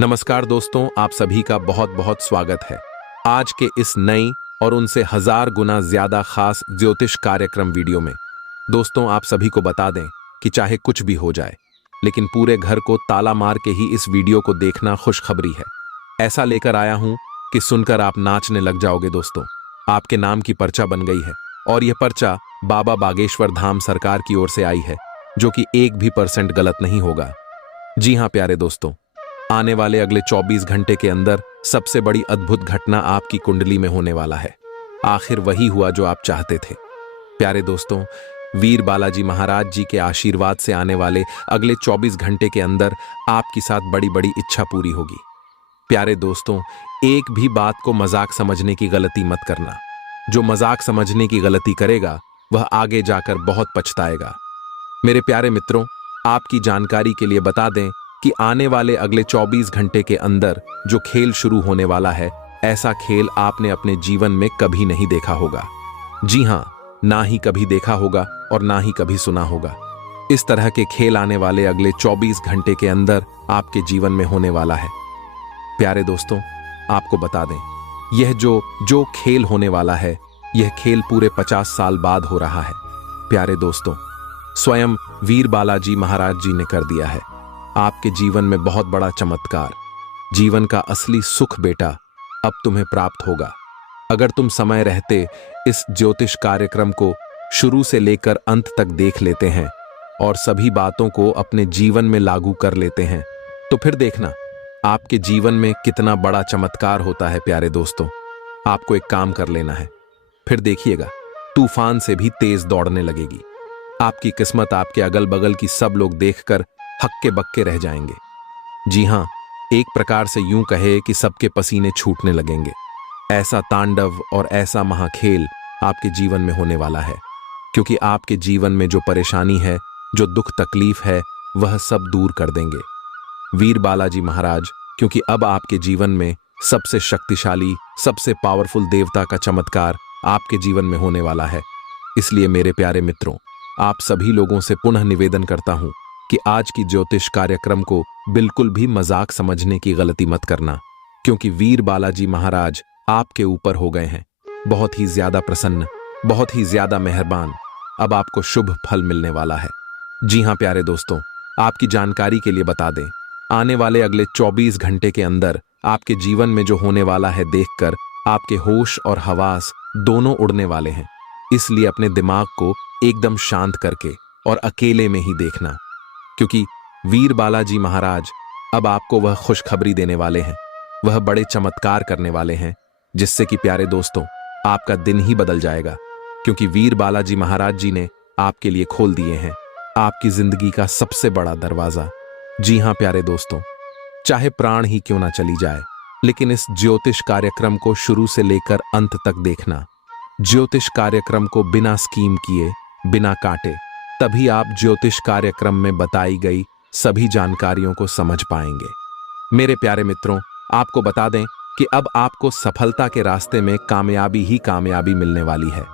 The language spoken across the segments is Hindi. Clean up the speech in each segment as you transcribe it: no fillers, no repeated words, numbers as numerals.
नमस्कार दोस्तों, आप सभी का बहुत बहुत स्वागत है आज के इस नई और उनसे 1000 गुना ज्यादा खास ज्योतिष कार्यक्रम वीडियो में। दोस्तों, आप सभी को बता दें कि चाहे कुछ भी हो जाए, लेकिन पूरे घर को ताला मार के ही इस वीडियो को देखना खुशखबरी है। ऐसा लेकर आया हूं कि सुनकर आप नाचने लग जाओगे। दोस्तों, आपके नाम की पर्चा बन गई है और यह पर्चा बाबा बागेश्वर धाम सरकार की ओर से आई है, जो कि 1% भी गलत नहीं होगा। जी हां प्यारे दोस्तों, आने वाले अगले 24 घंटे के अंदर सबसे बड़ी अद्भुत घटना आपकी कुंडली में होने वाला है। आखिर वही हुआ जो आप चाहते थे। प्यारे दोस्तों, वीर बालाजी महाराज जी के आशीर्वाद से आने वाले अगले 24 घंटे के अंदर आपकी साथ बड़ी बड़ी इच्छा पूरी होगी। प्यारे दोस्तों, एक भी बात को मजाक समझने की गलती मत करना। जो मजाक समझने की गलती करेगा वह आगे जाकर बहुत पछताएगा। मेरे प्यारे मित्रों, आपकी जानकारी के लिए बता दें कि आने वाले अगले 24 घंटे के अंदर जो खेल शुरू होने वाला है, ऐसा खेल आपने अपने जीवन में कभी नहीं देखा होगा। जी हां, ना ही कभी देखा होगा और ना ही कभी सुना होगा। इस तरह के खेल आने वाले अगले 24 घंटे के अंदर आपके जीवन में होने वाला है। प्यारे दोस्तों, आपको बता दें, यह जो खेल होने वाला है, यह खेल पूरे 50 साल बाद हो रहा है। प्यारे दोस्तों, स्वयं वीर बालाजी महाराज जी ने कर दिया है। आपके जीवन में बहुत बड़ा चमत्कार, जीवन का असली सुख बेटा अब तुम्हें प्राप्त होगा। अगर तुम समय रहते इस ज्योतिष कार्यक्रम को शुरू से लेकर अंत तक देख लेते हैं और सभी बातों को अपने जीवन में लागू कर लेते हैं, तो फिर देखना आपके जीवन में कितना बड़ा चमत्कार होता है। प्यारे दोस्तों, आपको एक काम कर लेना है, फिर देखिएगा तूफान से भी तेज दौड़ने लगेगी। आपकी किस्मत आपके अगल बगल की सब लोग देखकर हक्के बक्के रह जाएंगे। जी हां, एक प्रकार से यूं कहे कि सबके पसीने छूटने लगेंगे। ऐसा तांडव और ऐसा महाखेल आपके जीवन में होने वाला है, क्योंकि आपके जीवन में जो परेशानी है, जो दुख तकलीफ है, वह सब दूर कर देंगे वीर बालाजी महाराज। क्योंकि अब आपके जीवन में सबसे शक्तिशाली, सबसे पावरफुल देवता का चमत्कार आपके जीवन में होने वाला है। इसलिए मेरे प्यारे मित्रों, आप सभी लोगों से पुनः निवेदन करता हूं कि आज की ज्योतिष कार्यक्रम को बिल्कुल भी मजाक समझने की गलती मत करना, क्योंकि वीर बालाजी महाराज आपके ऊपर हो गए हैं बहुत ही ज्यादा प्रसन्न, बहुत ही ज्यादा मेहरबान। अब आपको शुभ फल मिलने वाला है। जी हां प्यारे दोस्तों, आपकी जानकारी के लिए बता दें, आने वाले अगले 24 घंटे के अंदर आपके जीवन में जो होने वाला है, देखकर आपके होश और हवास दोनों उड़ने वाले हैं। इसलिए अपने दिमाग को एकदम शांत करके और अकेले में ही देखना, क्योंकि वीर बालाजी महाराज अब आपको वह खुशखबरी देने वाले हैं, वह बड़े चमत्कार करने वाले हैं, जिससे कि प्यारे दोस्तों आपका दिन ही बदल जाएगा। क्योंकि वीर बालाजी महाराज जी ने आपके लिए खोल दिए हैं आपकी जिंदगी का सबसे बड़ा दरवाजा। जी हां प्यारे दोस्तों, चाहे प्राण ही क्यों ना चली जाए, लेकिन इस ज्योतिष कार्यक्रम को शुरू से लेकर अंत तक देखना। ज्योतिष कार्यक्रम को बिना स्कीम किए, बिना काटे, तभी आप ज्योतिष कार्यक्रम में बताई गई सभी जानकारियों को समझ पाएंगे। मेरे प्यारे मित्रों, आपको बता दें कि अब आपको सफलता के रास्ते में कामयाबी ही कामयाबी मिलने वाली है।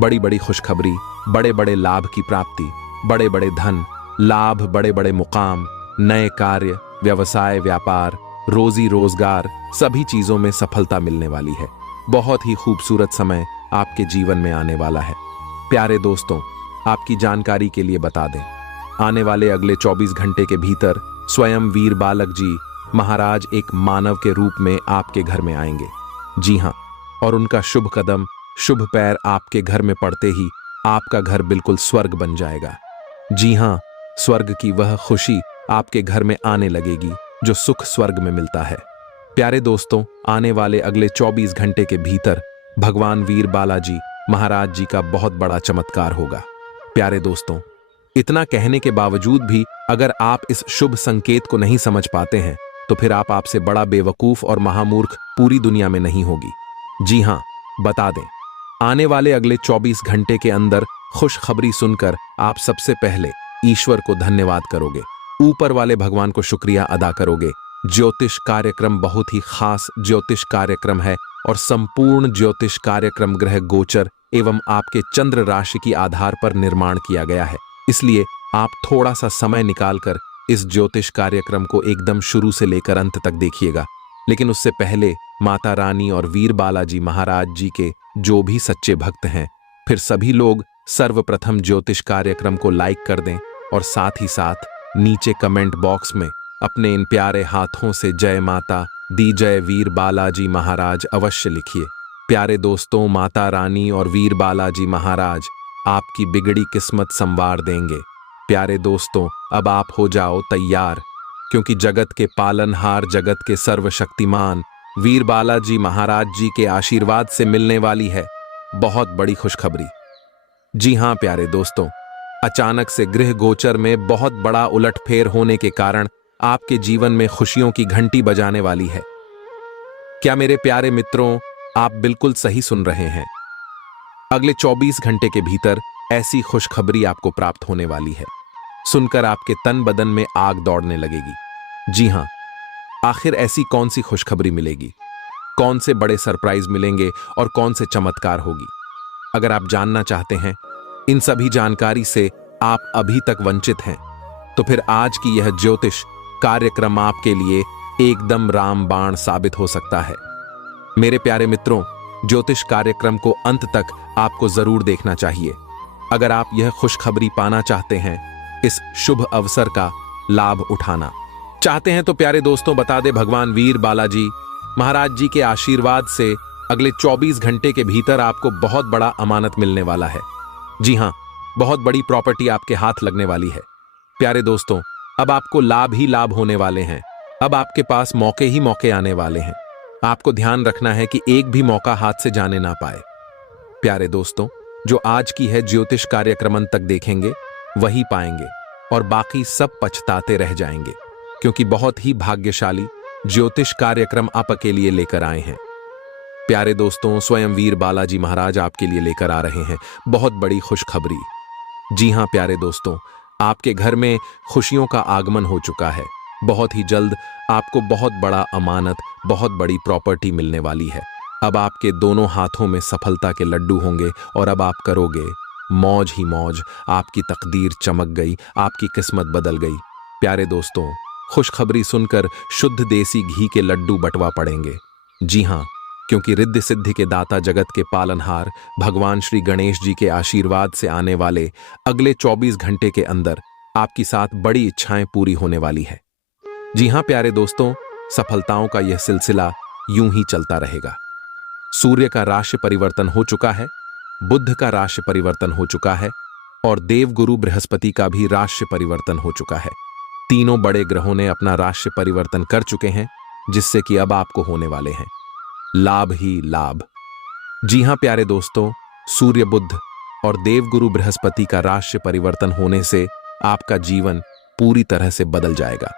बड़ी बड़ी खुशखबरी, बड़े बड़े लाभ की प्राप्ति, बड़े बड़े धन लाभ, बड़े बड़े मुकाम, नए कार्य, व्यवसाय, व्यापार, रोजी रोजगार, सभी चीजों में सफलता मिलने वाली है। बहुत ही खूबसूरत समय आपके जीवन में आने वाला है। प्यारे दोस्तों, आपकी जानकारी के लिए बता दें, आने वाले अगले 24 घंटे के भीतर स्वयं वीर बालक जी महाराज एक मानव के रूप में आपके घर में आएंगे। जी हां, और उनका शुभ कदम, शुभ पैर आपके घर में पड़ते ही आपका घर बिल्कुल स्वर्ग बन जाएगा। जी हां, स्वर्ग की वह खुशी आपके घर में आने लगेगी जो सुख स्वर्ग में मिलता है। प्यारे दोस्तों, आने वाले अगले 24 घंटे के भीतर भगवान वीर बालाजी महाराज जी का बहुत बड़ा चमत्कार होगा। प्यारे दोस्तों, इतना कहने के बावजूद भी अगर आप इस शुभ संकेत को नहीं समझ पाते हैं, तो फिर आपसे बड़ा बेवकूफ और महामूर्ख पूरी दुनिया में नहीं होगी। जी हां, बता दें, आने वाले अगले 24 घंटे के अंदर खुशखबरी सुनकर आप सबसे पहले ईश्वर को धन्यवाद करोगे, ऊपर वाले भगवान को शुक्रिया अदा करोगे। ज्योतिष कार्यक्रम बहुत ही खास ज्योतिष कार्यक्रम है और संपूर्ण ज्योतिष कार्यक्रम ग्रह गोचर एवं आपके चंद्र राशि की आधार पर निर्माण किया गया है। इसलिए आप थोड़ा सा समय निकालकर इस ज्योतिष कार्यक्रम को एकदम शुरू से लेकर अंत तक देखिएगा। लेकिन उससे पहले माता रानी और वीर बालाजी महाराज जी के जो भी सच्चे भक्त हैं, फिर सभी लोग सर्वप्रथम ज्योतिष कार्यक्रम को लाइक कर दें और साथ ही साथ नीचे कमेंट बॉक्स में अपने इन प्यारे हाथों से जय माता दी जय वीर बालाजी महाराज अवश्य लिखिए। प्यारे दोस्तों, माता रानी और वीर बालाजी महाराज आपकी बिगड़ी किस्मत संवार देंगे। प्यारे दोस्तों, अब आप हो जाओ तैयार, क्योंकि जगत के पालनहार, जगत के सर्वशक्तिमान वीर बालाजी महाराज जी के आशीर्वाद से मिलने वाली है बहुत बड़ी खुशखबरी। जी हां प्यारे दोस्तों, अचानक से गृह गोचर में बहुत बड़ा उलटफेर होने के कारण आपके जीवन में खुशियों की घंटी बजाने वाली है। क्या मेरे प्यारे मित्रों, आप बिल्कुल सही सुन रहे हैं। अगले 24 घंटे के भीतर ऐसी खुशखबरी आपको प्राप्त होने वाली है, सुनकर आपके तन बदन में आग दौड़ने लगेगी। जी हां, आखिर ऐसी कौन सी खुशखबरी मिलेगी, कौन से बड़े सरप्राइज मिलेंगे और कौन से चमत्कार होगी? अगर आप जानना चाहते हैं इन सभी जानकारी से आप अभी तक वंचित हैं, तो फिर आज की यह ज्योतिष कार्यक्रम आपके लिए एकदम रामबाण साबित हो सकता है। मेरे प्यारे मित्रों, ज्योतिष कार्यक्रम को अंत तक आपको जरूर देखना चाहिए अगर आप यह खुशखबरी पाना चाहते हैं, इस शुभ अवसर का लाभ उठाना चाहते हैं। तो प्यारे दोस्तों, बता दे भगवान वीर बालाजी महाराज जी के आशीर्वाद से अगले 24 घंटे के भीतर आपको बहुत बड़ा अमानत मिलने वाला है। जी हां, बहुत बड़ी प्रॉपर्टी आपके हाथ लगने वाली है। प्यारे दोस्तों, अब आपको लाभ ही लाभ होने वाले हैं। अब आपके पास मौके ही मौके आने वाले हैं। आपको ध्यान रखना है कि एक भी मौका हाथ से जाने ना पाए। प्यारे दोस्तों, जो आज की है ज्योतिष कार्यक्रम तक देखेंगे वही पाएंगे और बाकी सब पछताते रह जाएंगे, क्योंकि बहुत ही भाग्यशाली ज्योतिष कार्यक्रम आपके लिए लेकर आए हैं। प्यारे दोस्तों, स्वयं वीर बालाजी महाराज आपके लिए लेकर आ रहे हैं बहुत बड़ी खुशखबरी। जी हां प्यारे दोस्तों, आपके घर में खुशियों का आगमन हो चुका है। बहुत ही जल्द आपको बहुत बड़ा अमानत, बहुत बड़ी प्रॉपर्टी मिलने वाली है। अब आपके दोनों हाथों में सफलता के लड्डू होंगे और अब आप करोगे मौज ही मौज। आपकी तकदीर चमक गई, आपकी किस्मत बदल गई। प्यारे दोस्तों, खुशखबरी सुनकर शुद्ध देसी घी के लड्डू बंटवा पड़ेंगे। जी हां, क्योंकि रिद्धि सिद्धि के दाता, जगत के पालनहार भगवान श्री गणेश जी के आशीर्वाद से आने वाले अगले 24 घंटे के अंदर आपकी साथ बड़ी इच्छाएं पूरी होने वाली है। जी हां प्यारे दोस्तों, सफलताओं का यह सिलसिला यूं ही चलता रहेगा। सूर्य का राशि परिवर्तन हो चुका है, बुध का राशि परिवर्तन हो चुका है और देवगुरु बृहस्पति का भी राशि परिवर्तन हो चुका है। तीनों बड़े ग्रहों ने अपना राशि परिवर्तन कर चुके हैं, जिससे कि अब आपको होने वाले हैं लाभ ही लाभ। जी हां प्यारे दोस्तों, सूर्य, बुध और देवगुरु बृहस्पति का राशि परिवर्तन होने से आपका जीवन पूरी तरह से बदल जाएगा।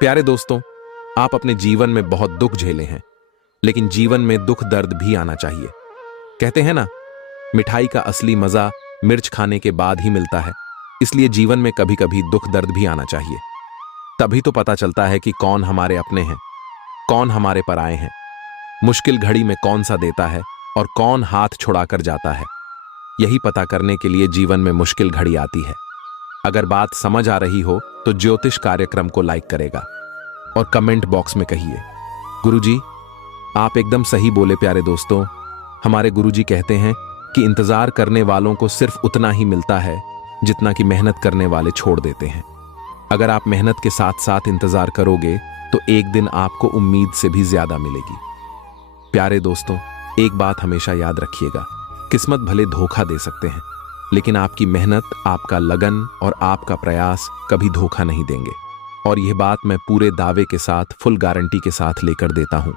प्यारे दोस्तों, आप अपने जीवन में बहुत दुख झेले हैं, लेकिन जीवन में दुख दर्द भी आना चाहिए। कहते हैं ना, मिठाई का असली मजा मिर्च खाने के बाद ही मिलता है। इसलिए जीवन में कभी कभी दुख दर्द भी आना चाहिए। तभी तो पता चलता है कि कौन हमारे अपने हैं, कौन हमारे पराए हैं, मुश्किल घड़ी में कौन सा देता है और कौन हाथ छुड़ाकर जाता है। यही पता करने के लिए जीवन में मुश्किल घड़ी आती है। अगर बात समझ आ रही हो तो ज्योतिष कार्यक्रम को लाइक करेगा और कमेंट बॉक्स में कहिए, गुरुजी आप एकदम सही बोले। प्यारे दोस्तों, हमारे गुरुजी कहते हैं कि इंतजार करने वालों को सिर्फ उतना ही मिलता है जितना कि मेहनत करने वाले छोड़ देते हैं। अगर आप मेहनत के साथ साथ इंतजार करोगे तो एक दिन आपको उम्मीद से भी ज्यादा मिलेगी। प्यारे दोस्तों, एक बात हमेशा याद रखिएगा, किस्मत भले धोखा दे सकते हैं, लेकिन आपकी मेहनत, आपका लगन और आपका प्रयास कभी धोखा नहीं देंगे। और यह बात मैं पूरे दावे के साथ, फुल गारंटी के साथ लेकर देता हूं।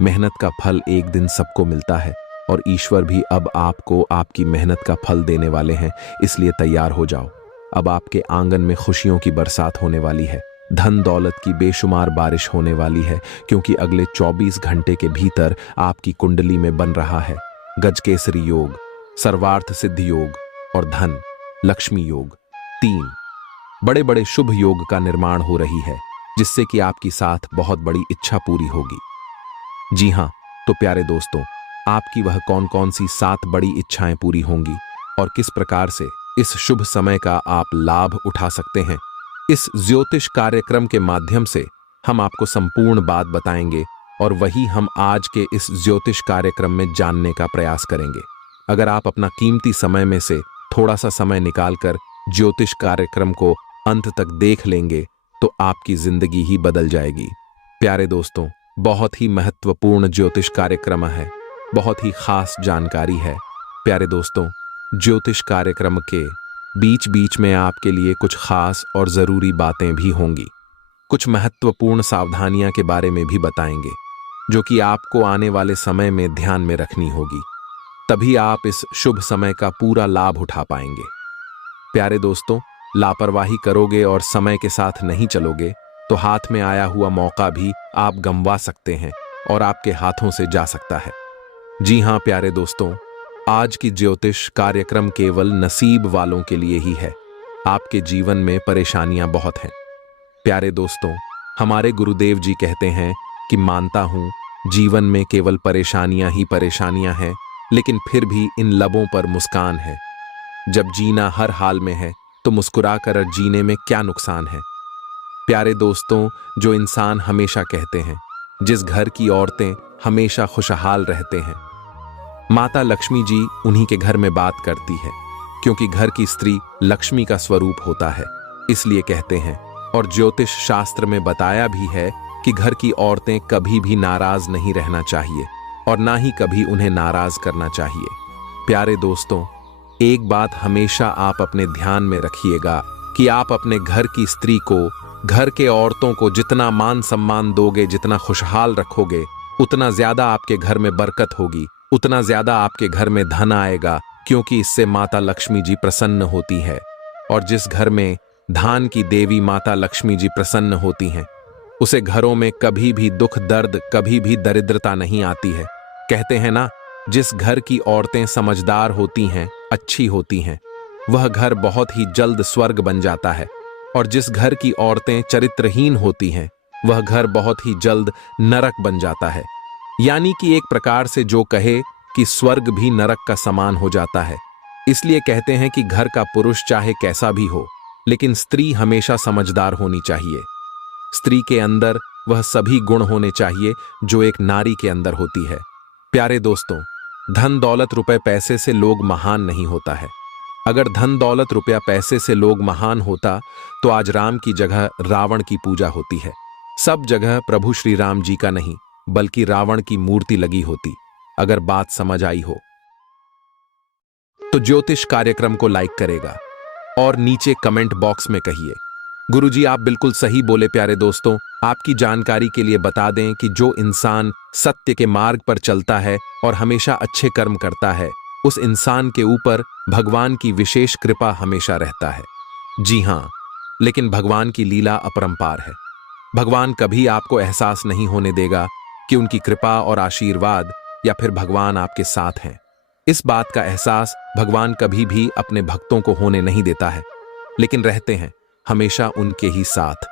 मेहनत का फल एक दिन सबको मिलता है और ईश्वर भी अब आपको आपकी मेहनत का फल देने वाले हैं। इसलिए तैयार हो जाओ। अब आपके आंगन में खुशियों की बरसात होने वाली है, धन दौलत की बेशुमार बारिश होने वाली है, क्योंकि अगले 24 घंटे के भीतर आपकी कुंडली में बन रहा है गजकेसरी योग, सर्वार्थ सिद्धि योग और धन लक्ष्मी योग। 3 बड़े बड़े शुभ योग का निर्माण हो रही है, जिससे कि आपकी साथ बहुत बड़ी इच्छा पूरी होगी। जी हां, तो प्यारे दोस्तों, आपकी वह कौन कौन सी 7 बड़ी इच्छाएं पूरी होंगी और किस प्रकार से इस शुभ समय का आप लाभ उठा सकते हैं, इस ज्योतिष कार्यक्रम के माध्यम से हम आपको संपूर्ण बात बताएंगे और वही हम आज के इस ज्योतिष कार्यक्रम में जानने का प्रयास करेंगे। अगर आप अपना कीमती समय में से थोड़ा सा समय निकालकर ज्योतिष कार्यक्रम को अंत तक देख लेंगे तो आपकी जिंदगी ही बदल जाएगी। प्यारे दोस्तों, बहुत ही महत्वपूर्ण ज्योतिष कार्यक्रम है, बहुत ही खास जानकारी है। प्यारे दोस्तों, ज्योतिष कार्यक्रम के बीच बीच में आपके लिए कुछ खास और जरूरी बातें भी होंगी। कुछ महत्वपूर्ण सावधानियां के बारे में भी बताएंगे जो कि आपको आने वाले समय में ध्यान में रखनी होगी, तभी आप इस शुभ समय का पूरा लाभ उठा पाएंगे। प्यारे दोस्तों, लापरवाही करोगे और समय के साथ नहीं चलोगे तो हाथ में आया हुआ मौका भी आप गंवा सकते हैं और आपके हाथों से जा सकता है। जी हां प्यारे दोस्तों, आज की ज्योतिष कार्यक्रम केवल नसीब वालों के लिए ही है। आपके जीवन में परेशानियां बहुत हैं। प्यारे दोस्तों, हमारे गुरुदेव जी कहते हैं कि मानता हूं जीवन में केवल परेशानियां ही परेशानियां हैं, लेकिन फिर भी इन लबों पर मुस्कान है। जब जीना हर हाल में है तो मुस्कुराकर जीने में क्या नुकसान है। प्यारे दोस्तों, जो इंसान हमेशा कहते हैं, जिस घर की औरतें हमेशा खुशहाल रहते हैं, माता लक्ष्मी जी उन्हीं के घर में बात करती है, क्योंकि घर की स्त्री लक्ष्मी का स्वरूप होता है, इसलिए कहते हैं। और ज्योतिष शास्त्र में बताया भी है कि घर की औरतें कभी भी नाराज नहीं रहना चाहिए और ना ही कभी उन्हें नाराज करना चाहिए। प्यारे दोस्तों, एक बात हमेशा आप अपने ध्यान में रखिएगा कि आप अपने घर की स्त्री को, घर के औरतों को जितना मान सम्मान दोगे, जितना खुशहाल रखोगे, उतना ज्यादा आपके घर में बरकत होगी, उतना ज्यादा आपके घर में धन आएगा, क्योंकि इससे माता लक्ष्मी जी प्रसन्न होती है। और जिस घर में धान की देवी माता लक्ष्मी जी प्रसन्न होती हैं, उसे घरों में कभी भी दुख दर्द, कभी भी दरिद्रता नहीं आती है। कहते हैं ना, जिस घर की औरतें समझदार होती हैं, अच्छी होती हैं, वह घर बहुत ही जल्द स्वर्ग बन जाता है। और जिस घर की औरतें चरित्रहीन होती हैं, वह घर बहुत ही जल्द नरक बन जाता है। यानी कि एक प्रकार से जो कहे कि स्वर्ग भी नरक का समान हो जाता है। इसलिए कहते हैं कि घर का पुरुष चाहे कैसा भी हो, लेकिन स्त्री हमेशा समझदार होनी चाहिए। स्त्री के अंदर वह सभी गुण होने चाहिए जो एक नारी के अंदर होती है। प्यारे दोस्तों, धन दौलत रुपए पैसे से लोग महान नहीं होता है। अगर धन दौलत रुपया पैसे से लोग महान होता तो आज राम की जगह रावण की पूजा होती है। सब जगह प्रभु श्री राम जी का नहीं बल्कि रावण की मूर्ति लगी होती। अगर बात समझ आई हो तो ज्योतिष कार्यक्रम को लाइक करेगा और नीचे कमेंट बॉक्स में कहिए, गुरुजी आप बिल्कुल सही बोले। प्यारे दोस्तों, आपकी जानकारी के लिए बता दें कि जो इंसान सत्य के मार्ग पर चलता है और हमेशा अच्छे कर्म करता है, उस इंसान के ऊपर भगवान की विशेष कृपा हमेशा रहता है। जी हां, लेकिन भगवान की लीला अपरंपार है। भगवान कभी आपको एहसास नहीं होने देगा कि उनकी कृपा और आशीर्वाद या फिर भगवान आपके साथ हैं। इस बात का एहसास भगवान कभी भी अपने भक्तों को होने नहीं देता है, लेकिन रहते हैं हमेशा उनके ही साथ।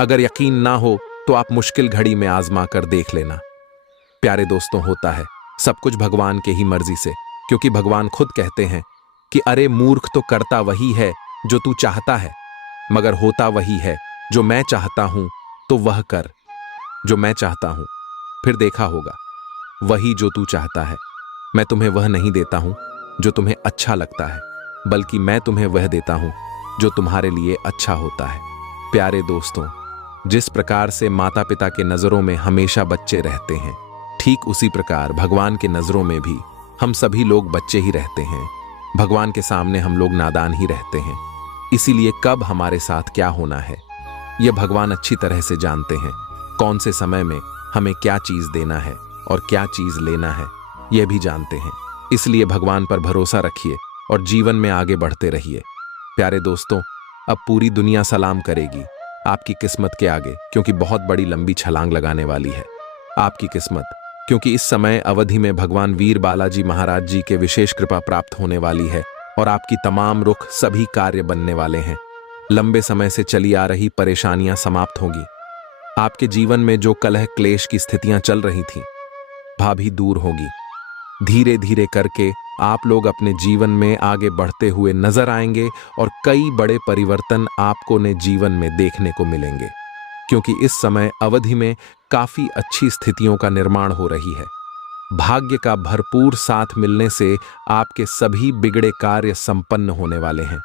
अगर यकीन ना हो तो आप मुश्किल घड़ी में आजमा कर देख लेना। प्यारे दोस्तों, होता है सब कुछ भगवान के ही मर्जी से, क्योंकि भगवान खुद कहते हैं कि अरे मूर्ख, तो करता वही है जो तू चाहता है, मगर होता वही है जो मैं चाहता हूं, तो वह कर जो मैं चाहता हूं, फिर देखा होगा वही जो तू चाहता है। मैं तुम्हें वह नहीं देता हूं जो तुम्हें अच्छा लगता है, बल्कि मैं तुम्हें वह देता हूं जो तुम्हारे लिए अच्छा होता है। प्यारे दोस्तों, जिस प्रकार से माता पिता के नजरों में हमेशा बच्चे रहते हैं, ठीक उसी प्रकार भगवान के नजरों में भी हम सभी लोग बच्चे ही रहते हैं। भगवान के सामने हम लोग नादान ही रहते हैं। इसीलिए कब हमारे साथ क्या होना है, यह भगवान अच्छी तरह से जानते हैं। कौन से समय में हमें क्या चीज देना है और क्या चीज लेना है, यह भी जानते हैं। इसलिए भगवान पर भरोसा रखिए और जीवन में आगे बढ़ते रहिए। प्यारे दोस्तों, अब पूरी दुनिया सलाम करेगी आपकी किस्मत के आगे, क्योंकि बहुत बड़ी लंबी छलांग लगाने वाली है आपकी किस्मत, क्योंकि इस समय अवधि में भगवान वीर बालाजी महाराज जी के विशेष कृपा प्राप्त होने वाली है और आपकी तमाम रुख सभी कार्य बनने वाले हैं। लंबे समय से चली आ रही परेशानियां समाप्त होंगी। आपके जीवन में जो कलह क्लेश की स्थितियां चल रही थीं, भाभी दूर होगी। धीरे धीरे करके आप लोग अपने जीवन में आगे बढ़ते हुए नजर आएंगे और कई बड़े परिवर्तन आपको ने जीवन में देखने को मिलेंगे, क्योंकि इस समय अवधि में काफी अच्छी स्थितियों का निर्माण हो रही है। भाग्य का भरपूर साथ मिलने से आपके सभी बिगड़े कार्य संपन्न होने वाले हैं।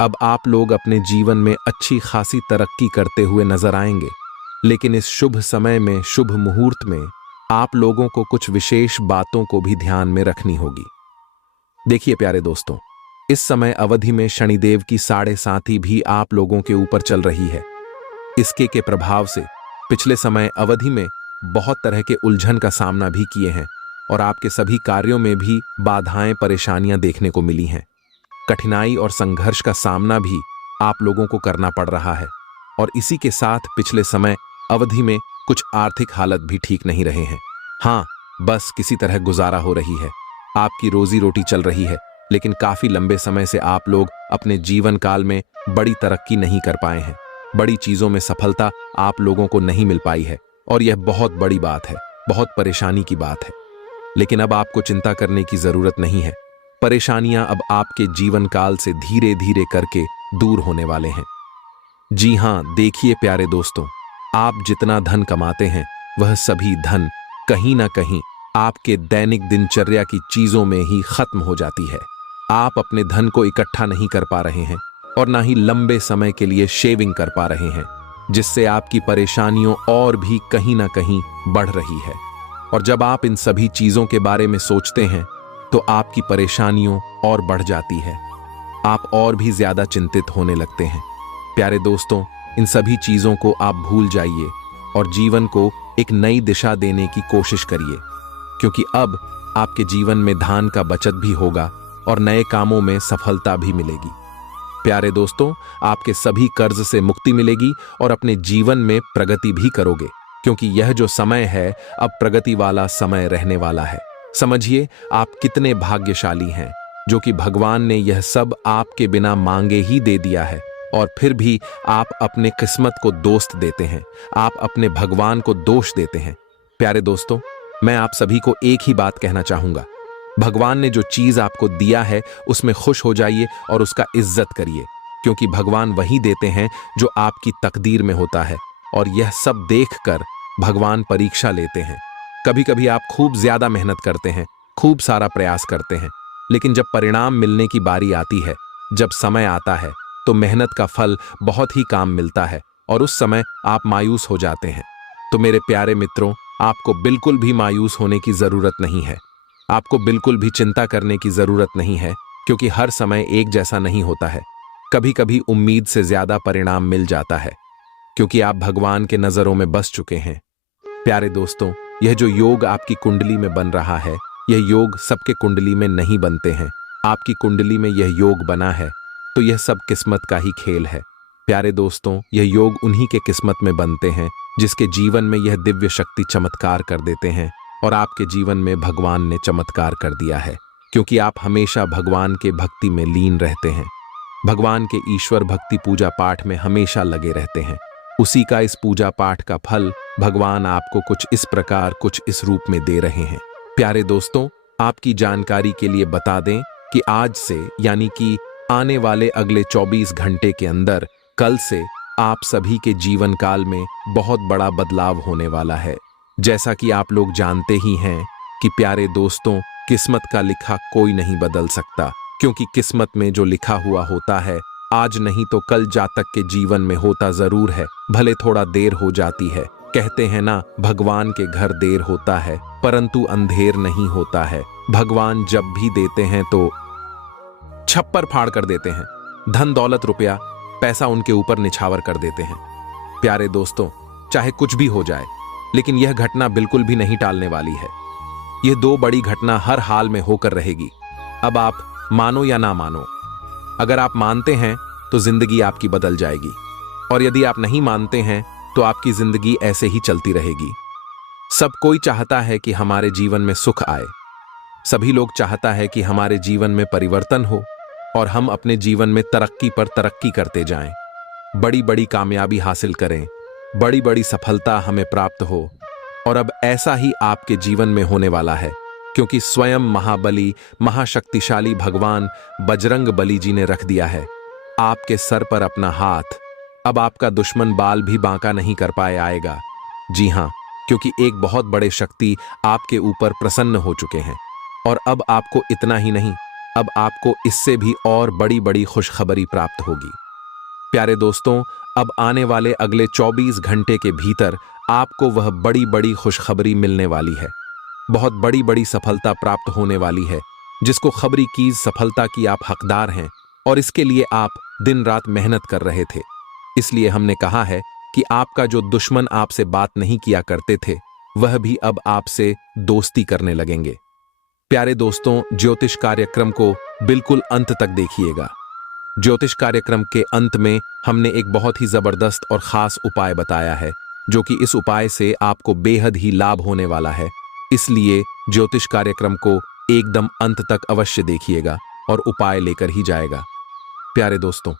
अब आप लोग अपने जीवन में अच्छी खासी तरक्की करते हुए नजर आएंगे, लेकिन इस शुभ समय में, शुभ मुहूर्त में आप लोगों को कुछ विशेष बातों को भी ध्यान में रखनी होगी। देखिए प्यारे दोस्तों, इस समय अवधि में शनिदेव की 7.5 भी आप लोगों के ऊपर चल रही है। इसके के प्रभाव से पिछले समय अवधि में बहुत तरह के उलझन का सामना भी किए हैं और आपके सभी कार्यों में भी बाधाएं, परेशानियां देखने को मिली हैं। कठिनाई और संघर्ष का सामना भी आप लोगों को करना पड़ रहा है और इसी के साथ पिछले समय अवधि में कुछ आर्थिक हालत भी ठीक नहीं रहे हैं। हाँ, बस किसी तरह गुजारा हो रही है, आपकी रोजी रोटी चल रही है, लेकिन काफी लंबे समय से आप लोग अपने जीवन काल में बड़ी तरक्की नहीं कर पाए हैं। बड़ी चीजों में सफलता आप लोगों को नहीं मिल पाई है और यह बहुत बड़ी बात है, बहुत परेशानी की बात है। लेकिन अब आपको चिंता करने की जरूरत नहीं है। परेशानियां अब आपके जीवन काल से धीरे धीरे करके दूर होने वाले हैं। जी हां, देखिए प्यारे दोस्तों, आप जितना धन कमाते हैं वह सभी धन कहीं ना कहीं आपके दैनिक दिनचर्या की चीजों में ही खत्म हो जाती है। आप अपने धन को इकट्ठा नहीं कर पा रहे हैं और ना ही लंबे समय के लिए शेविंग कर पा रहे हैं, जिससे आपकी परेशानियों और भी कहीं ना कहीं बढ़ रही है। और जब आप इन सभी चीजों के बारे में सोचते हैं तो आपकी परेशानियों और बढ़ जाती है, आप और भी ज्यादा चिंतित होने लगते हैं। प्यारे दोस्तों, इन सभी चीजों को आप भूल जाइए और जीवन को एक नई दिशा देने की कोशिश करिए, क्योंकि अब आपके जीवन में धन का बचत भी होगा और नए कामों में सफलता भी मिलेगी। प्यारे दोस्तों, आपके सभी कर्ज से मुक्ति मिलेगी और अपने जीवन में प्रगति भी करोगे, क्योंकि यह जो समय है अब प्रगति वाला समय रहने वाला है। समझिए आप कितने भाग्यशाली हैं, जो कि भगवान ने यह सब आपके बिना मांगे ही दे दिया है और फिर भी आप अपने किस्मत को दोस्त देते हैं, आप अपने भगवान को दोष देते हैं। प्यारे दोस्तों, मैं आप सभी को एक ही बात कहना चाहूंगा, भगवान ने जो चीज आपको दिया है उसमें खुश हो जाइए और उसका इज्जत करिए, क्योंकि भगवान वही देते हैं जो आपकी तकदीर में होता है और यह सब देखकर भगवान परीक्षा लेते हैं। कभी कभी आप खूब ज्यादा मेहनत करते हैं, खूब सारा प्रयास करते हैं, लेकिन जब परिणाम मिलने की बारी आती है, जब समय आता है, तो मेहनत का फल बहुत ही काम मिलता है और उस समय आप मायूस हो जाते हैं। तो मेरे प्यारे मित्रों, आपको बिल्कुल भी मायूस होने की जरूरत नहीं है, आपको बिल्कुल भी चिंता करने की जरूरत नहीं है, क्योंकि हर समय एक जैसा नहीं होता है। कभी कभी उम्मीद से ज्यादा परिणाम मिल जाता है, क्योंकि आप भगवान के नजरों में बस चुके हैं। प्यारे दोस्तों, यह जो योग आपकी कुंडली में बन रहा है, यह योग सबके कुंडली में नहीं बनते हैं। आपकी कुंडली में यह योग बना है तो यह सब किस्मत का ही खेल है। प्यारे दोस्तों, यह योग उन्हीं के किस्मत में बनते हैं जिसके जीवन में यह दिव्य शक्ति चमत्कार कर देते हैं, और आपके जीवन में भगवान ने चमत्कार कर दिया है, क्योंकि आप हमेशा भगवान के भक्ति में लीन रहते हैं, भगवान के ईश्वर भक्ति पूजा पाठ में हमेशा लगे रहते हैं। उसी का इस पूजा पाठ का फल भगवान आपको कुछ इस प्रकार, कुछ इस रूप में दे रहे हैं। प्यारे दोस्तों, आपकी जानकारी के लिए बता दें कि आज से, यानी कि आने वाले अगले 24 घंटे के अंदर, कल से आप सभी के जीवन काल में बहुत बड़ा बदलाव होने वाला है। जैसा कि आप लोग जानते ही हैं कि प्यारे दोस्तों, किस्मत का लिखा कोई नहीं बदल सकता, क्योंकि किस्मत में जो लिखा हुआ होता है, आज नहीं तो कल जातक के जीवन में होता जरूर है, भले थोड़ा देर हो जाती है। कहते हैं ना, भगवान के घर देर होता है परंतु अंधेर नहीं होता है। भगवान जब भी देते हैं तो छप्पर फाड़ कर देते हैं, धन दौलत रुपया पैसा उनके ऊपर निछावर कर देते हैं। प्यारे दोस्तों, चाहे कुछ भी हो जाए, लेकिन यह घटना बिल्कुल भी नहीं टालने वाली है। यह दो बड़ी घटना हर हाल में होकर रहेगी। अब आप मानो या ना मानो, अगर आप मानते हैं तो जिंदगी आपकी बदल जाएगी, और यदि आप नहीं मानते हैं तो आपकी जिंदगी ऐसे ही चलती रहेगी। सब कोई चाहता है कि हमारे जीवन में सुख आए, सभी लोग चाहता है कि हमारे जीवन में परिवर्तन हो और हम अपने जीवन में तरक्की पर तरक्की करते जाएं, बड़ी बड़ी कामयाबी हासिल करें, बड़ी बड़ी सफलता हमें प्राप्त हो। और अब ऐसा ही आपके जीवन में होने वाला है, क्योंकि स्वयं महाबली महाशक्तिशाली भगवान बजरंग बली जी ने रख दिया है आपके सर पर अपना हाथ। अब आपका दुश्मन बाल भी बांका नहीं कर पाए आएगा। जी हां, क्योंकि एक बहुत बड़े शक्ति आपके ऊपर प्रसन्न हो चुके हैं। और अब आपको इतना ही नहीं, अब आपको इससे भी और बड़ी बड़ी खुशखबरी प्राप्त होगी। प्यारे दोस्तों, अब आने वाले अगले 24 घंटे के भीतर आपको वह बड़ी बड़ी खुशखबरी मिलने वाली है। बहुत बड़ी बड़ी सफलता प्राप्त होने वाली है, जिसको खबरी की सफलता की आप हकदार हैं और इसके लिए आप दिन रात मेहनत कर रहे थे। इसलिए हमने कहा है कि आपका जो दुश्मन आपसे बात नहीं किया करते थे, वह भी अब आपसे दोस्ती करने लगेंगे। प्यारे दोस्तों, ज्योतिष कार्यक्रम को बिल्कुल अंत तक देखिएगा। ज्योतिष कार्यक्रम के अंत में हमने एक बहुत ही जबरदस्त और खास उपाय बताया है, जो कि इस उपाय से आपको बेहद ही लाभ होने वाला है। इसलिए ज्योतिष कार्यक्रम को एकदम अंत तक अवश्य देखिएगा और उपाय लेकर ही जाएगा। प्यारे दोस्तों,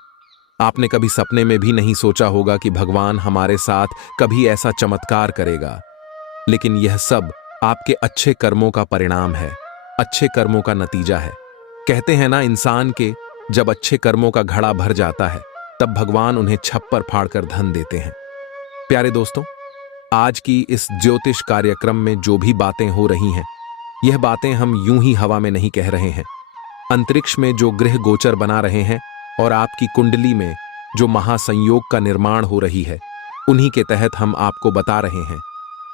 आपने कभी सपने में भी नहीं सोचा होगा कि भगवान हमारे साथ कभी ऐसा चमत्कार करेगा, लेकिन यह सब आपके अच्छे कर्मों का परिणाम है, अच्छे कर्मों का नतीजा है। कहते हैं ना, इंसान के जब अच्छे कर्मों का घड़ा भर जाता है, तब भगवान उन्हें छप्पर फाड़कर धन देते हैं। प्यारे दोस्तों, आज की इस ज्योतिष कार्यक्रम में जो भी बातें हो रही हैं, यह बातें हम यूं ही हवा में नहीं कह रहे हैं। अंतरिक्ष में जो ग्रह गोचर बना रहे हैं और आपकी कुंडली में जो महासंयोग का निर्माण हो रही है, उन्हीं के तहत हम आपको बता रहे हैं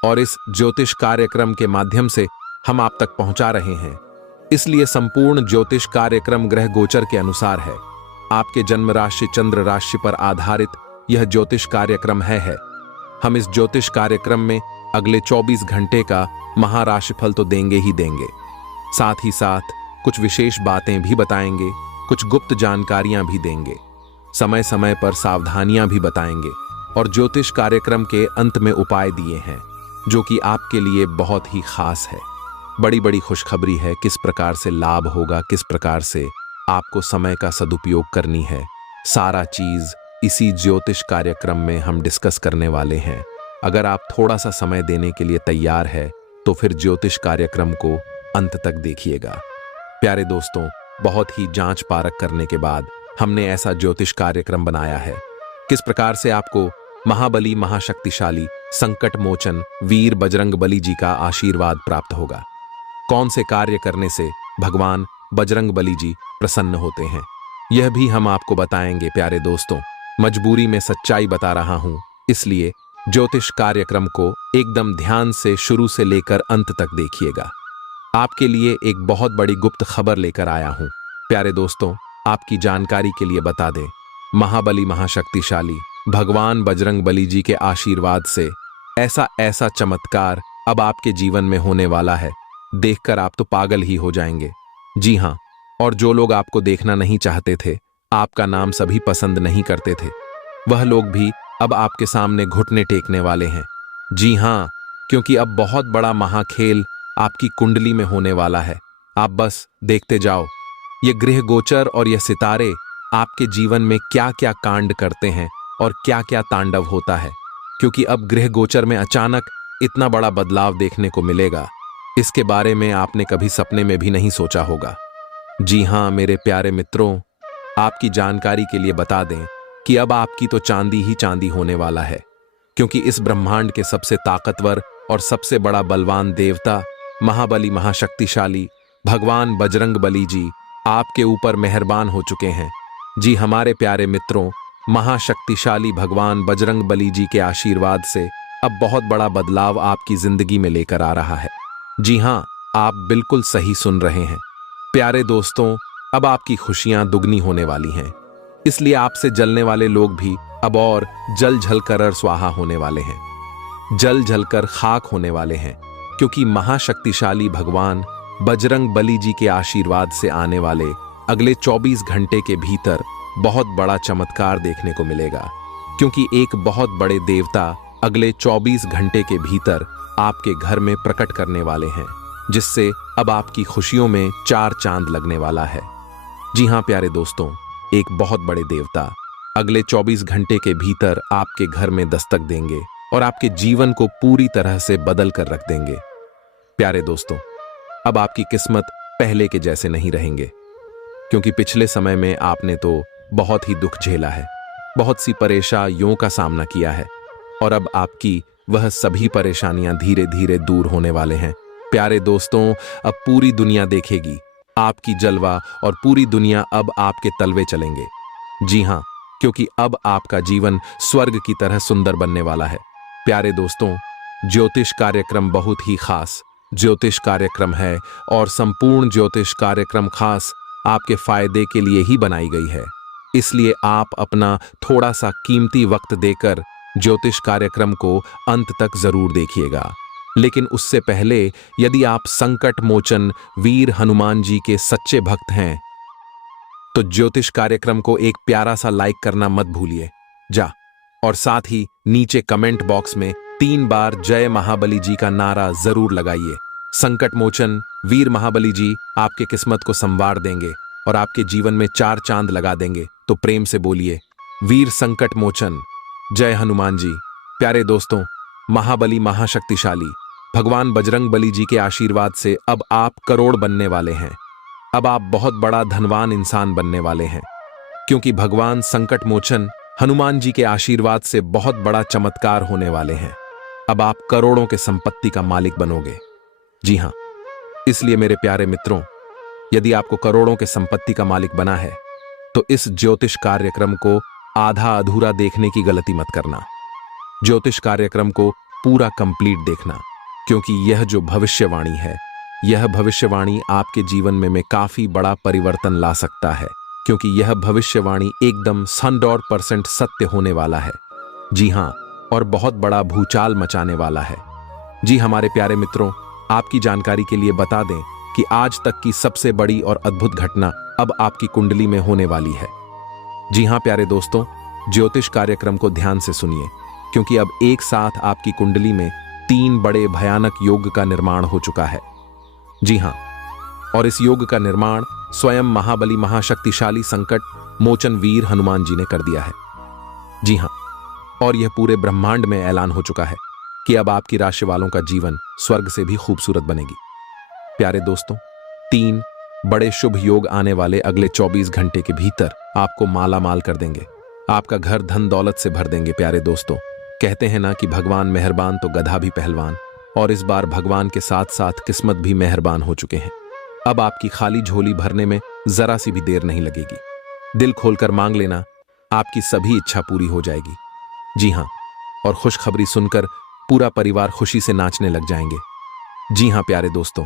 और इस ज्योतिष कार्यक्रम के माध्यम से हम आप तक पहुंचा रहे हैं। इसलिए संपूर्ण ज्योतिष कार्यक्रम ग्रह गोचर के अनुसार है। आपके जन्म राशि चंद्र राशि पर आधारित यह ज्योतिष कार्यक्रम है। हम इस ज्योतिष कार्यक्रम में अगले 24 घंटे का महाराशिफल तो देंगे ही देंगे, साथ ही साथ कुछ विशेष बातें भी बताएंगे, कुछ गुप्त जानकारियां भी देंगे, समय समय पर सावधानियां भी बताएंगे और ज्योतिष कार्यक्रम के अंत में उपाय दिए हैं, जो कि आपके लिए बहुत ही खास है। बड़ी बड़ी खुशखबरी है, किस प्रकार से लाभ होगा, किस प्रकार से आपको समय का सदुपयोग करनी है, सारा चीज इसी ज्योतिष कार्यक्रम में हम डिस्कस करने वाले हैं। अगर आप थोड़ा सा समय देने के लिए तैयार है तो फिर ज्योतिष कार्यक्रम को अंत तक देखिएगा। प्यारे दोस्तों, बहुत ही जांच परख करने के बाद हमने ऐसा ज्योतिष कार्यक्रम बनाया है, किस प्रकार से आपको महाबली महाशक्तिशाली संकट मोचन वीर बजरंग बली जी का आशीर्वाद प्राप्त होगा। कौन से कार्य करने से भगवान बजरंग बली जी प्रसन्न होते हैं, यह भी हम आपको बताएंगे। प्यारे दोस्तों, मजबूरी में सच्चाई बता रहा हूं, इसलिए ज्योतिष कार्यक्रम को एकदम ध्यान से शुरू से लेकर अंत तक देखिएगा। आपके लिए एक बहुत बड़ी गुप्त खबर लेकर आया हूं। प्यारे दोस्तों, आपकी जानकारी के लिए बता दें, महाबली महाशक्तिशाली भगवान बजरंग बली जी के आशीर्वाद से ऐसा ऐसा चमत्कार अब आपके जीवन में होने वाला है, देखकर आप तो पागल ही हो जाएंगे। जी हां, और जो लोग आपको देखना नहीं चाहते थे, आपका नाम सभी पसंद नहीं करते थे, वह लोग भी अब आपके सामने घुटने टेकने वाले हैं। जी हां, क्योंकि अब बहुत बड़ा महाखेल आपकी कुंडली में होने वाला है। आप बस देखते जाओ, ये गृह गोचर और ये सितारे आपके जीवन में क्या क्या कांड करते हैं और क्या क्या तांडव होता है, क्योंकि अब गृह गोचर में अचानक इतना बड़ा बदलाव देखने को मिलेगा। इसके बारे में आपने कभी सपने में भी नहीं सोचा होगा। जी हां मेरे प्यारे मित्रों, आपकी जानकारी के लिए बता दें कि अब आपकी तो चांदी ही चांदी होने वाला है, क्योंकि इस ब्रह्मांड के सबसे ताकतवर और सबसे बड़ा बलवान देवता महाबली महाशक्तिशाली भगवान बजरंग बली जी आपके ऊपर मेहरबान हो चुके हैं। जी हमारे प्यारे मित्रों, महाशक्तिशाली भगवान बजरंग बली जी के आशीर्वाद से अब बहुत बड़ा बदलाव आपकी जिंदगी में लेकर आ रहा है। जी हां, आप बिल्कुल सही सुन रहे हैं। प्यारे दोस्तों, अब आपकी खुशियां दुगनी होने वाली हैं, इसलिए आपसे जलने वाले लोग भी अब और जल जलकर स्वाहा होने वाले हैं, जल जलकर खाक होने वाले हैं, क्योंकि महाशक्तिशाली भगवान बजरंग बली जी के आशीर्वाद से आने वाले अगले 24 घंटे के भीतर बहुत बड़ा चमत्कार देखने को मिलेगा। क्योंकि एक बहुत बड़े देवता अगले 24 घंटे के भीतर आपके घर में प्रकट करने वाले हैं, जिससे अब आपकी खुशियों में 4 चांद लगने वाला है। जी हां प्यारे दोस्तों, एक बहुत बड़े देवता अगले 24 घंटे के भीतर आपके घर में दस्तक देंगे और आपके जीवन को पूरी तरह से बदल कर रख देंगे। प्यारे दोस्तों, अब आपकी किस्मत पहले के जैसे नहीं रहेंगे, क्योंकि पिछले समय में आपने तो बहुत ही दुख झेला है, बहुत सी परेशानियों का सामना किया है, और अब आपकी वह सभी परेशानियां धीरे धीरे दूर होने वाले हैं। प्यारे दोस्तों, अब पूरी दुनिया देखेगी आपकी जलवा, और पूरी दुनिया अब आपके तलवे चलेंगे। जी हाँ, क्योंकि अब आपका जीवन स्वर्ग की तरह सुंदर बनने वाला है। प्यारे दोस्तों, ज्योतिष कार्यक्रम बहुत ही खास ज्योतिष कार्यक्रम है, और संपूर्ण ज्योतिष कार्यक्रम खास आपके फायदे के लिए ही बनाई गई है। इसलिए आप अपना थोड़ा सा कीमती वक्त देकर ज्योतिष कार्यक्रम को अंत तक जरूर देखिएगा। लेकिन उससे पहले, यदि आप संकट मोचन वीर हनुमान जी के सच्चे भक्त हैं, तो ज्योतिष कार्यक्रम को एक प्यारा सा लाइक करना मत भूलिए और साथ ही नीचे कमेंट बॉक्स में 3 बार जय महाबली जी का नारा जरूर लगाइए। संकट मोचन वीर महाबली जी आपके किस्मत को संवार देंगे और आपके जीवन में 4 चांद लगा देंगे। तो प्रेम से बोलिए, वीर संकट मोचन, जय हनुमान जी। प्यारे दोस्तों, महाबली महाशक्तिशाली भगवान बजरंग बली जी के आशीर्वाद से अब आप करोड़ बनने वाले हैं। अब आप बहुत बड़ा धनवान इंसान बनने वाले हैं, क्योंकि भगवान संकट मोचन हनुमान जी के आशीर्वाद से बहुत बड़ा चमत्कार होने वाले हैं। अब आप करोड़ों के संपत्ति का मालिक बनोगे। जी हां, इसलिए मेरे प्यारे मित्रों, यदि आपको करोड़ों के संपत्ति का मालिक बना है, तो इस ज्योतिष कार्यक्रम को आधा अधूरा देखने की गलती मत करना। ज्योतिष कार्यक्रम को पूरा कंप्लीट देखना, क्योंकि यह जो भविष्यवाणी है, यह भविष्यवाणी आपके जीवन में काफी बड़ा परिवर्तन ला सकता है, क्योंकि यह भविष्यवाणी एकदम 100% सत्य होने वाला है। जी हां, और बहुत बड़ा भूचाल मचाने वाला है। जी हमारे प्यारे मित्रों, आपकी जानकारी के लिए बता दें कि आज तक की सबसे बड़ी और अद्भुत घटना अब आपकी कुंडली में होने वाली है। जी हां प्यारे दोस्तों, ज्योतिष कार्यक्रम को ध्यान से सुनिए, क्योंकि अब एक साथ आपकी कुंडली में 3 बड़े भयानक योग का निर्माण हो चुका है। जी हां, और इस योग का निर्माण स्वयं महाबली महाशक्तिशाली संकट मोचन वीर हनुमान जी ने कर दिया है। जी हां, और यह पूरे ब्रह्मांड में ऐलान हो चुका है कि अब आपकी राशि वालों का जीवन स्वर्ग से भी खूबसूरत बनेगी। प्यारे दोस्तों, 3 बड़े शुभ योग आने वाले अगले 24 घंटे के भीतर आपको माला माल कर देंगे, आपका घर धन दौलत से भर देंगे। प्यारे दोस्तों, कहते हैं ना कि भगवान मेहरबान तो गधा भी पहलवान, और इस बार भगवान के साथ साथ किस्मत भी मेहरबान हो चुके हैं। अब आपकी खाली झोली भरने में जरा सी भी देर नहीं लगेगी। दिल खोलकर मांग लेना, आपकी सभी इच्छा पूरी हो जाएगी। जी हां, और खुशखबरी सुनकर पूरा परिवार खुशी से नाचने लग जाएंगे। जी हां प्यारे दोस्तों,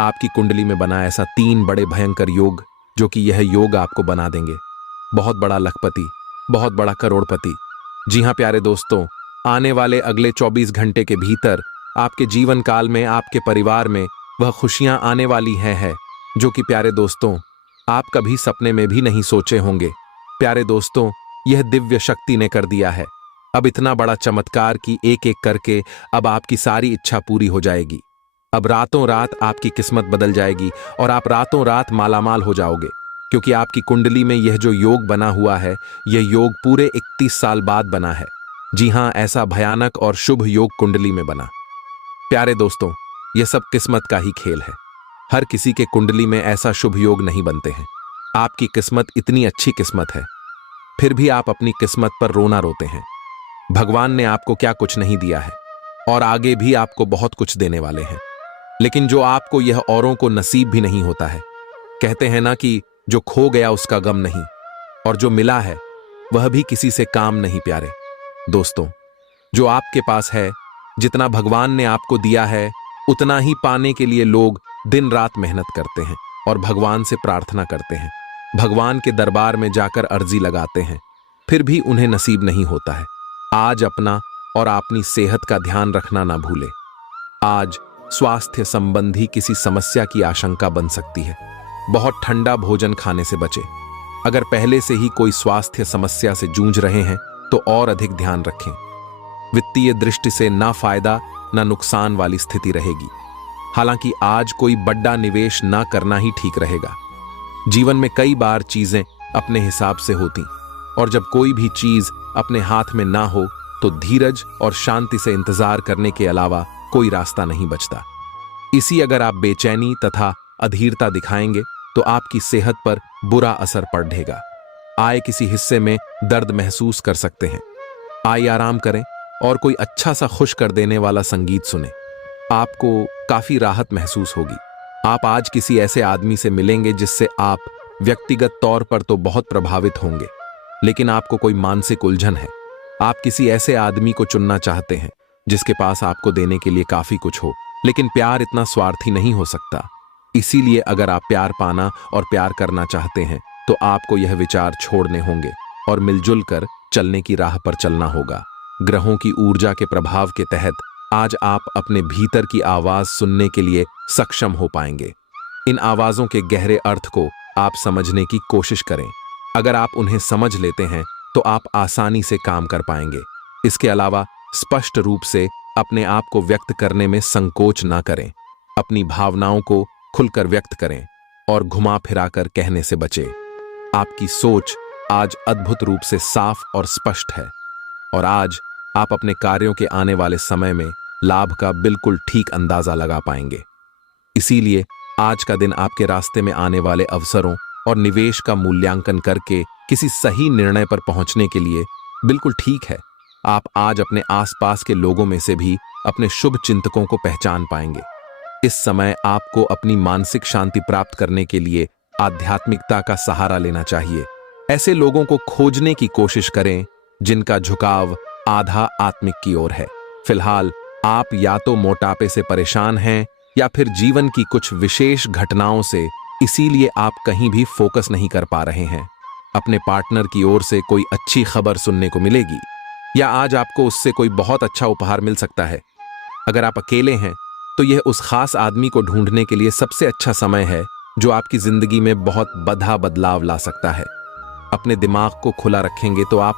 आपकी कुंडली में बना ऐसा 3 बड़े भयंकर योग, जो कि यह योग आपको बना देंगे बहुत बड़ा लखपति, बहुत बड़ा करोड़पति। जी हां प्यारे दोस्तों, आने वाले अगले 24 घंटे के भीतर आपके जीवन काल में, आपके परिवार में वह खुशियां आने वाली है जो कि प्यारे दोस्तों आप कभी सपने में भी नहीं सोचे होंगे। प्यारे दोस्तों, यह दिव्य शक्ति ने कर दिया है अब इतना बड़ा चमत्कार कि एक एक करके अब आपकी सारी इच्छा पूरी हो जाएगी। अब रातों रात आपकी किस्मत बदल जाएगी और आप रातों रात मालामाल हो जाओगे, क्योंकि आपकी कुंडली में यह जो योग बना हुआ है, यह योग पूरे 31 साल बाद बना है। जी हां, ऐसा भयानक और शुभ योग कुंडली में बना। प्यारे दोस्तों, यह सब किस्मत का ही खेल है। हर किसी के कुंडली में ऐसा शुभ योग नहीं बनते हैं। आपकी किस्मत इतनी अच्छी किस्मत है, फिर भी आप अपनी किस्मत पर रोना रोते हैं। भगवान ने आपको क्या कुछ नहीं दिया है, और आगे भी आपको बहुत कुछ देने वाले हैं, लेकिन जो आपको यह औरों को नसीब भी नहीं होता है। कहते हैं ना कि जो खो गया उसका गम नहीं, और जो मिला है वह भी किसी से काम नहीं। प्यारे दोस्तों, जो आपके पास है, जितना भगवान ने आपको दिया है, उतना ही पाने के लिए लोग दिन रात मेहनत करते हैं और भगवान से प्रार्थना करते हैं, भगवान के दरबार में जाकर अर्जी लगाते हैं, फिर भी उन्हें नसीब नहीं होता है। आज अपना और अपनी सेहत का ध्यान रखना ना भूले। आज स्वास्थ्य संबंधी किसी समस्या की आशंका बन सकती है। बहुत ठंडा भोजन खाने से बचे। अगर पहले से ही कोई स्वास्थ्य समस्या से जूझ रहे हैं तो और अधिक ध्यान रखें। वित्तीय दृष्टि से ना फायदा ना नुकसान वाली स्थिति रहेगी। हालांकि आज कोई बड़ा निवेश ना करना ही ठीक रहेगा। जीवन में कई बार चीजें अपने हिसाब से होती, और जब कोई भी चीज अपने हाथ में ना हो तो धीरज और शांति से इंतजार करने के अलावा कोई रास्ता नहीं बचता। इसी अगर आप बेचैनी तथा अधीरता दिखाएंगे तो आपकी सेहत पर बुरा असर पड़ेगा। आय किसी हिस्से में दर्द महसूस कर सकते हैं। आइए आराम करें और कोई अच्छा सा खुश कर देने वाला संगीत सुने। आपको काफी राहत महसूस होगी। आप आज किसी ऐसे आदमी से मिलेंगे जिससे आप व्यक्तिगत तौर पर तो बहुत प्रभावित होंगे, लेकिन आपको कोई मानसिक उलझन है। आप किसी ऐसे आदमी को चुनना चाहते हैं जिसके पास आपको देने के लिए काफी कुछ हो, लेकिन प्यार इतना स्वार्थी नहीं हो सकता। इसीलिए अगर आप प्यार पाना और प्यार करना चाहते हैं तो आपको यह विचार छोड़ने होंगे और मिलजुल कर चलने की राह पर चलना होगा। ग्रहों की ऊर्जा के प्रभाव के तहत आज आप अपने भीतर की आवाज सुनने के लिए सक्षम हो पाएंगे। इन आवाजों के गहरे अर्थ को आप समझने की कोशिश करें। अगर आप उन्हें समझ लेते हैं तो आप आसानी से काम कर पाएंगे। इसके अलावा स्पष्ट रूप से अपने आप को व्यक्त करने में संकोच ना करें। अपनी भावनाओं को खुलकर व्यक्त करें और घुमा फिरा कर कहने से बचें। आपकी सोच आज अद्भुत रूप से साफ और स्पष्ट है और आज आप अपने कार्यों के आने वाले समय में लाभ का बिल्कुल ठीक अंदाजा लगा पाएंगे। इसीलिए आज का दिन आपके रास्ते में आने वाले अवसरों और निवेश का मूल्यांकन करके किसी सही निर्णय पर पहुंचने के लिए बिल्कुल ठीक है। आप आज अपने आसपास के लोगों में से भी अपने शुभ चिंतकों को पहचान पाएंगे। इस समय आपको अपनी मानसिक शांति प्राप्त करने के लिए आध्यात्मिकता का सहारा लेना चाहिए। ऐसे लोगों को खोजने की कोशिश करें जिनका झुकाव आधा आत्मिक की ओर है। फिलहाल आप या तो मोटापे से परेशान हैं या फिर जीवन की कुछ विशेष घटनाओं से, इसीलिए आप कहीं भी फोकस नहीं कर पा रहे हैं। अपने पार्टनर की ओर से कोई अच्छी खबर सुनने को मिलेगी या आज आपको उससे कोई बहुत अच्छा उपहार मिल सकता है। अगर आप अकेले हैं तो यह उस खास आदमी को ढूंढने के लिए सबसे अच्छा समय है जो आपकी जिंदगी में बहुत बड़ा बदलाव ला सकता है। अपने दिमाग को खुला रखेंगे तो आप